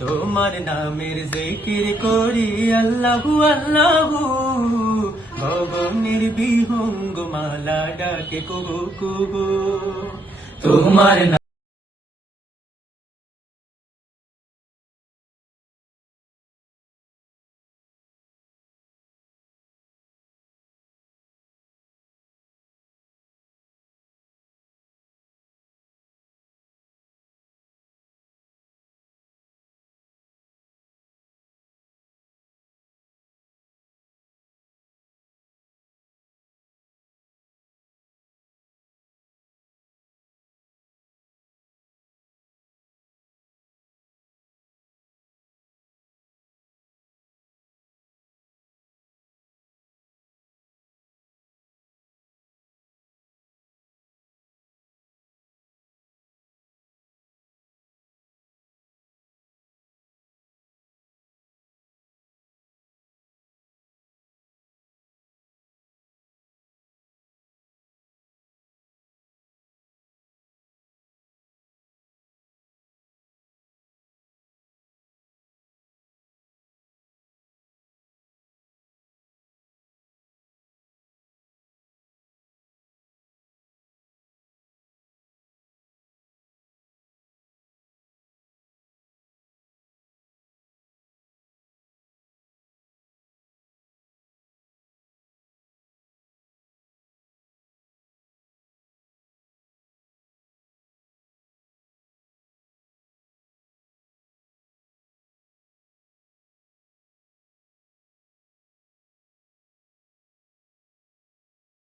তোমার নামের জিকির করি আল্লাহু আল্লাহু। ভবনের বিহঙ্গ মালা ডাকে কুবু কুবু। তোমার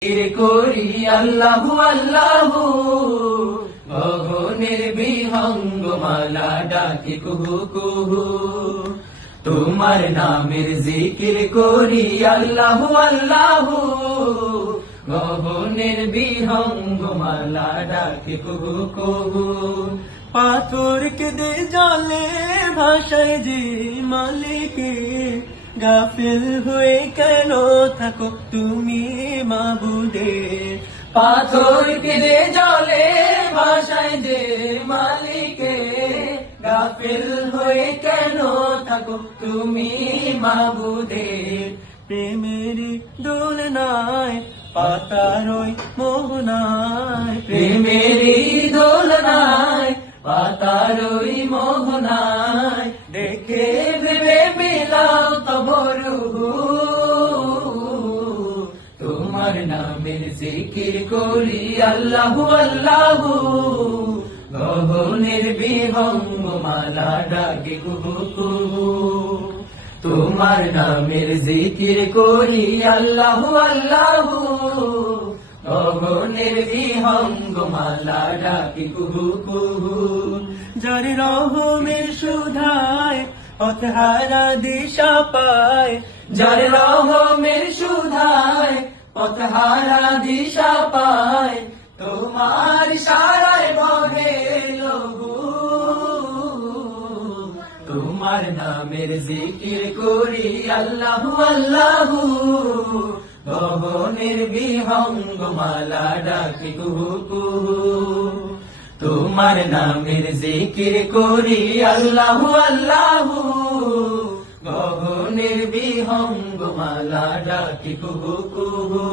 জিকির করি আল্লাহু আল্লাহু। গগনের বিহঙ্গ মালা ডাকে কুহু কুহু। তোমার নামের জিকির করি আল্লাহু আল্লাহু। গগনের বিহঙ্গ মালা ডাকে কুহু কুহু। পাথর কেঁদে জলে ভাষায় যে মালিকে। গাফিল হয়ে কেন থাকো তুমি মাবুদে? পাথর কেঁদে জলে ভাষায় যে মালিকে। গাফিল হয়ে কেন থাকো তুমি মাবুদে? প্রেমের দোলনায় পাতারই মোহনায় প্রেমের দোলনায় পাতারই মোহনায় জিকির করি আল্লাহু আল্লাহু। গগনের বিহঙ্গ মালা ডাকে কুহু তোমার নামের জিকির করি আল্লাহু আল্লাহু। গগনের বিহঙ্গ মালা ডাকি কুহু কুহু যার রহমের সুধায় পথহারা দিশা পায়, যার রহমের সুধায় পথহারা দিশা পায়, তোমার সারায় বহে লঘু। তোমার নামের জিকির করি আল্লাহু আল্লাহু। গগনের বিহঙ্গ মালা ডাকি কুহু। তোমার নামের জিকির করি আল্লাহু আল্লাহু। গগনের বিহঙ্গ মালা ডাকি কুহু কুহু।